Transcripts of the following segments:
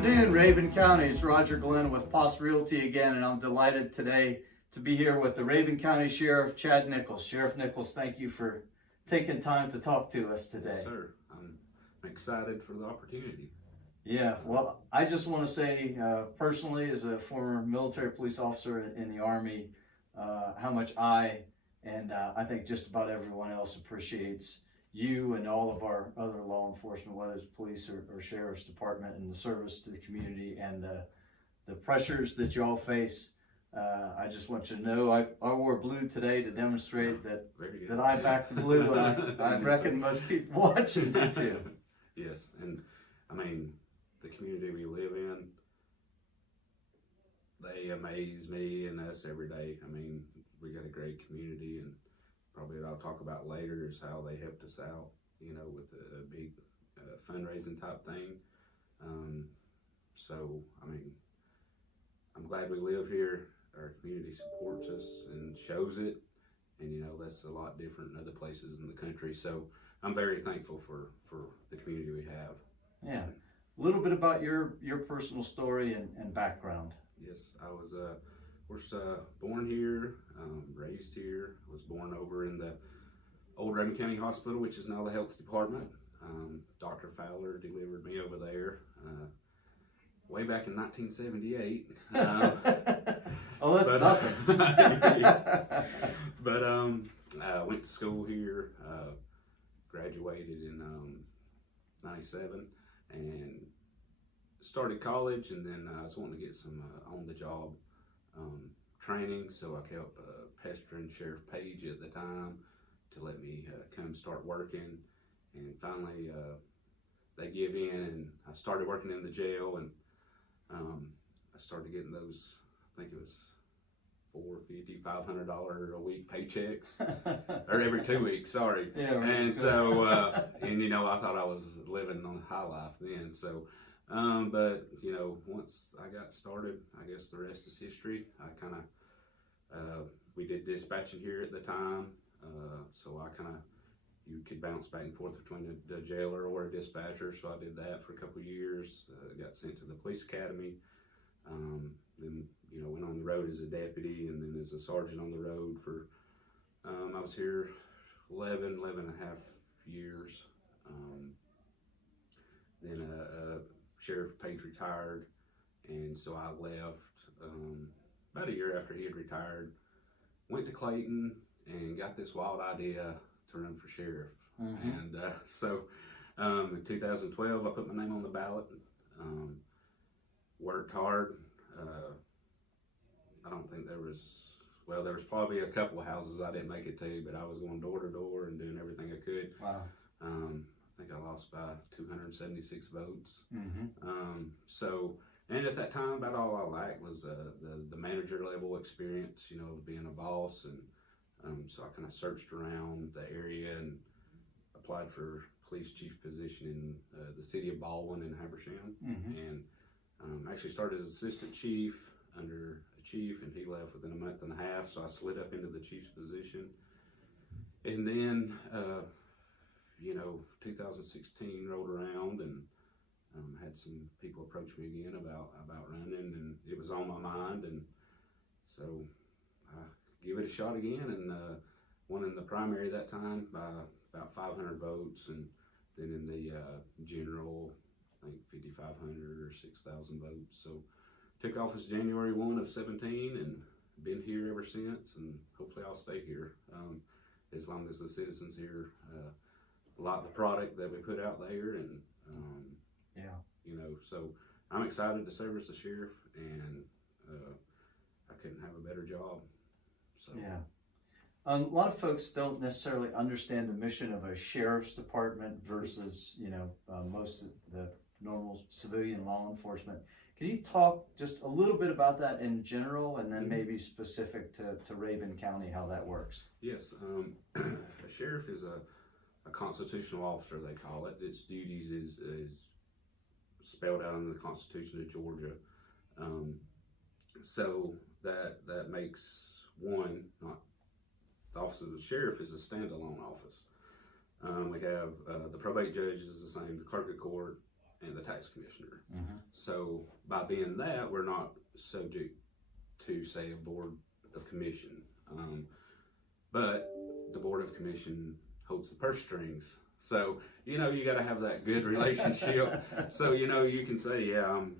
afternoon, Rabun County. It's Roger Glenn with POS Realty again, and I'm delighted today to be here with the Rabun County Sheriff, Chad Nichols. Sheriff Nichols, thank you for taking time to talk to us today. Yes, sir. I'm excited for the opportunity. Yeah, well, I just want to say personally, as a former military police officer in the Army, how much I think just about everyone else appreciates you and all of our other law enforcement, whether it's police or sheriff's department, and the service to the community and the pressures that you all face. I just want you to know I wore blue today to demonstrate that I back the blue, and I reckon most people watching do too. Yes, and I mean, the community we live in, they amaze me and us every day. I mean, we got a great community, and probably what I'll talk about later is how they helped us out, you know, with a big fundraising type thing. So, I mean, I'm glad we live here. Our community supports us and shows it, and you know, that's a lot different in other places in the country. So I'm very thankful for the community we have. Yeah. A little bit about your personal story and background. Yes, I was born here, raised here. I was born over in the old Rabun County Hospital, which is now the health department. Dr. Fowler delivered me over there way back in 1978. Oh, that's nothing. But I went to school here, graduated in 97, and started college, and then I was wanting to get some on-the-job training, so I kept pestering Sheriff Page at the time to let me come start working, and finally they give in, and I started working in the jail, and I started getting those, I think it was $450, $500 a week paychecks, or every 2 weeks, sorry. Yeah, right. And so, and you know, I thought I was living on high life then, so, but you know, once I got started, I guess the rest is history. I kind of, we did dispatching here at the time, so I kind of, you could bounce back and forth between the jailer or a dispatcher, so I did that for a couple of years, got sent to the police academy, then, you know, went on the road as a deputy, and then as a sergeant on the road for, I was here 11 and a half years. Then Sheriff Page retired, and so I left about a year after he had retired, went to Clayton, and got this wild idea to run for sheriff. Mm-hmm. And so in 2012, I put my name on the ballot, worked hard. I don't think there was probably a couple of houses I didn't make it to, but I was going door to door and doing everything I could. Wow. I think I lost by 276 votes. Mm-hmm. So, and at that time, about all I lacked was the manager level experience, you know, being a boss. And so I kind of searched around the area and applied for police chief position in the city of Baldwin in Habersham. Mm-hmm. And actually started as assistant chief under a chief, and he left within a month and a half, so I slid up into the chief's position. And then, you know, 2016 rolled around, and had some people approach me again about running, and it was on my mind, and so I give it a shot again, and won in the primary that time by about 500 votes, and then in the general, I think 5,500 or 6,000 votes. So took office January 1 of 17, and been here ever since, and hopefully I'll stay here as long as the citizens here like the product that we put out there, and yeah, you know, so I'm excited to serve as the sheriff, and I couldn't have a better job. So yeah. A lot of folks don't necessarily understand the mission of a sheriff's department versus, you know, most of the normal civilian law enforcement. Can you talk just a little bit about that in general, and then maybe specific to Rabun County, how that works? Yes, a sheriff is a constitutional officer, they call it. Its duties is spelled out in the Constitution of Georgia. So that makes one, not the office of the sheriff is a standalone office. We have the probate judge is the same, the clerk of court, and the tax commissioner. Mm-hmm. So by being that, we're not subject to, say, a board of commission. But the board of commission holds the purse strings. So, you got to have that good relationship. So, you can say, yeah, I'm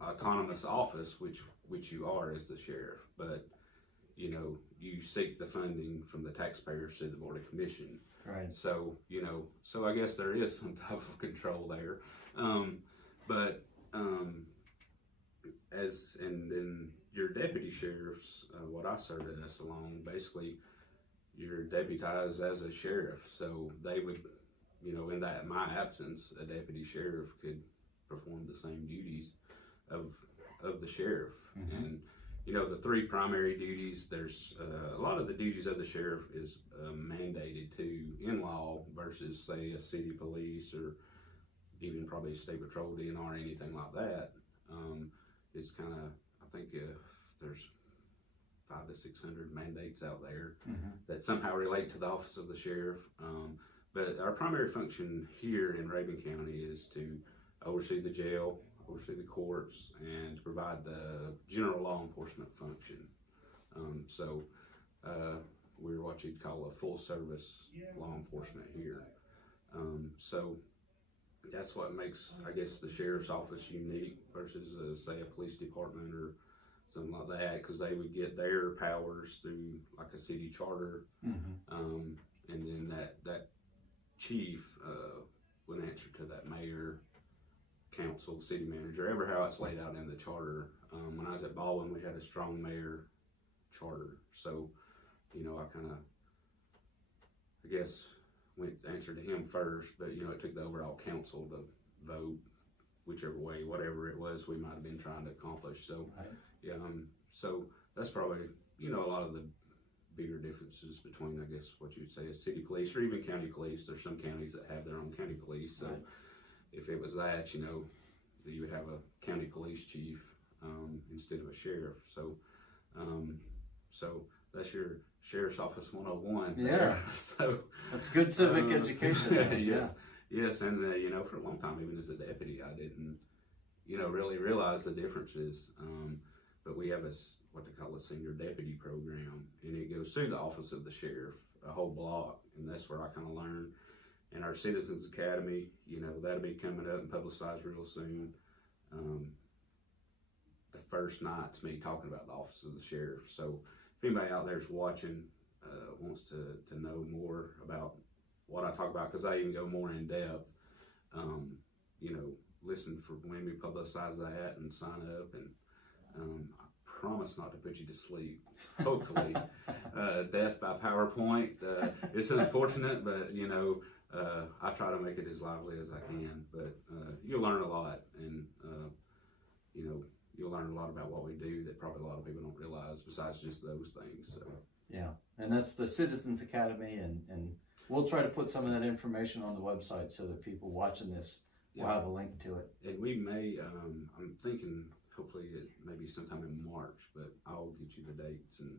autonomous office, which you are as the sheriff, but, you seek the funding from the taxpayers through the board of commission. Right. So, so I guess there is some type of control there. And then your deputy sheriffs, what I served in this along, basically you're deputized as a sheriff. So they would, in my absence, a deputy sheriff could perform the same duties of the sheriff. Mm-hmm. And, the three primary duties, there's a lot of the duties of the sheriff is mandated to in law versus, say, a city police or even probably a state patrol DNR or anything like that. It's kind of, I think there's 500 to 600 mandates out there mm-hmm. that somehow relate to the office of the sheriff. But our primary function here in Rabun County is to oversee the jail, oversee the courts, and to provide the general law enforcement function. So we're what you'd call a full service law enforcement here. So that's what makes, I guess, the sheriff's office unique versus, say, a police department or something like that, because they would get their powers through like a city charter, Mm-hmm. and then that chief would answer to that mayor, council, city manager, ever how it's laid out in the charter. When I was at Baldwin, we had a strong mayor charter, so I kind of, I guess, went answered to him first, but it took the overall council to vote whichever way, whatever it was we might have been trying to accomplish. So Right. yeah, so that's probably a lot of the bigger differences between, I guess, what you'd say a city police or even county police. There's some counties that have their own county police, so Right. if it was that, you would have a county police chief instead of a sheriff. So so that's your sheriff's office 101 Yeah. there. So That's good civic education. yes, and for a long time, even as a deputy, I didn't really realize the differences. But we have what they call a senior deputy program, and it goes through the office of the sheriff, a whole block, and that's where I kind of learned. And our Citizens Academy, that'll be coming up and publicized real soon. The first night's me talking about the office of the sheriff. So if anybody out there is watching, wants to know more about what I talk about, because I even go more in depth, listen for when we publicize that and sign up. And I promise not to put you to sleep, hopefully. Death by PowerPoint, it's unfortunate, but I try to make it as lively as I can. But you'll learn a lot, and you'll learn a lot about what we do that probably a lot of people don't realize besides just those things. So Yeah, and that's the Citizens Academy, and we'll try to put some of that information on the website so that people watching this will have a link to it. And we may, I'm thinking hopefully it maybe sometime in March, but I'll get you the dates and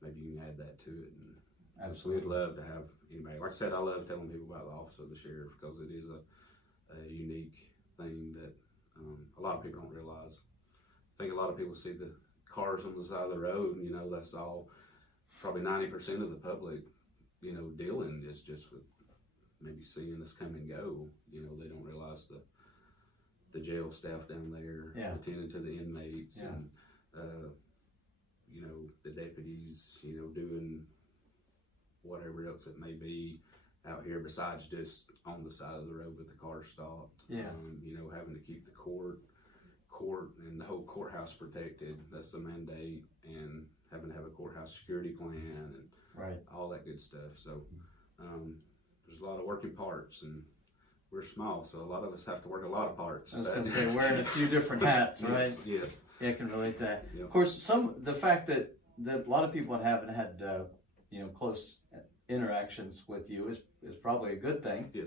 maybe you can add that to it. And Absolutely. we'd love to have anybody. Like I said, I love telling people about the office of the sheriff because it is a unique thing that a lot of people don't realize. I think a lot of people see the cars on the side of the road, and that's all. Probably 90% of the public, dealing is just with maybe seeing us come and go. They don't realize the jail staff down there attending to the inmates, and the deputies, doing whatever else it may be out here besides just on the side of the road with the car stopped. Having to keep the court and the whole courthouse protected. That's the mandate, and having to have a courthouse security plan and all that good stuff. So there's a lot of working parts, and we're small, so a lot of us have to work a lot of parts. I was going to say, wearing a few different hats, right? Yes. Yeah, I can relate to that. Yep. Of course, the fact that a lot of people haven't had close interactions with you is probably a good thing. Yes.